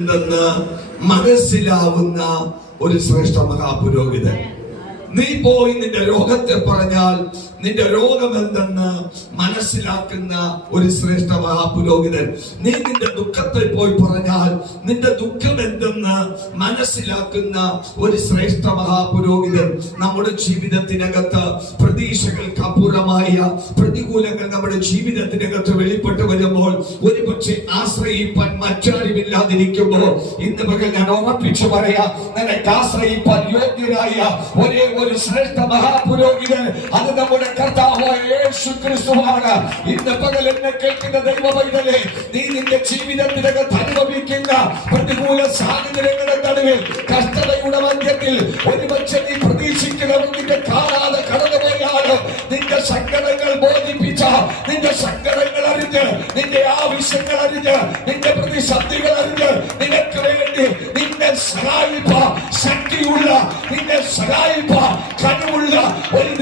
എന്തെന്ന് മനസ്സിലാവുന്ന ഒരു ശ്രേഷ്ഠ മഹാപുരോഹിതൻ. നീ പോയി നിന്റെ രോഗത്തെ പറഞ്ഞാൽ നിന്റെ രോഗം എന്തെന്ന് മനസ്സിലാക്കുന്ന ഒരു ശ്രേഷ്ഠ മഹാപുരോഹിതൻ. നീ നിന്റെ ദുഃഖത്തെ പോയി പറഞ്ഞാൽ നിന്റെ ദുഃഖം എന്തെന്ന് മനസ്സിലാക്കുന്ന ഒരു ശ്രേഷ്ഠ മഹാപുരോഹിതൻ. നമ്മുടെ ജീവിതത്തിനകത്ത് പ്രതീക്ഷകൾക്ക് അപൂർവമായ പ്രതികൂലങ്ങൾ നമ്മുടെ ജീവിതത്തിനകത്ത് വെളിപ്പെട്ട് വരുമ്പോൾ ഒരുപക്ഷെ ആശ്രയിപ്പാൻ മറ്റാരുമില്ലാതിരിക്കുമ്പോൾ ഇന്ന് പകൽ ഞാൻ ഉറപ്പിച്ചു പറയാം, നിനക്ക് ആശ്രയിപ്പാൻ യോഗ്യരായ ഒരേ ഒരു ശ്രേഷ്ഠ മഹാപുരോഹിതൻ, അത് നമ്മുടെ കർത്താവായ യേശു ക്രിസ്തുവാണ്. ഇന്ന് പകൽ എന്നെ കേൾക്കുന്ന ദൈവമൈതലേ, നീ നിന്റെ ജീവിതത്തിനകത്ത് അനുഭവിക്കുന്ന പ്രതികൂല സാഹചര്യങ്ങളുടെ നടുവിൽ, കഷ്ടതയുടെ മധ്യത്തിൽ ഒരുപക്ഷെ നീ പ്രതീക്ഷിക്കുന്നവർക്ക് കാണാതെ കടന്നുപോയാലും നിന്റെ സങ്കടങ്ങൾ ബോധിപ്പിച്ച, നിന്റെ സങ്കടങ്ങൾ അറിഞ്ഞ്, നിന്റെ ആവശ്യങ്ങൾ അറിഞ്ഞ്, നിന്റെ പ്രതിസന്ധികൾ അറിഞ്ഞ് നിനക്ക് വേണ്ടി നിന്നെ സഹായിപ്പ ശക്തിയുള്ള, നിന്നെ സഹായിപ്പ കഴിവുള്ള ഒരു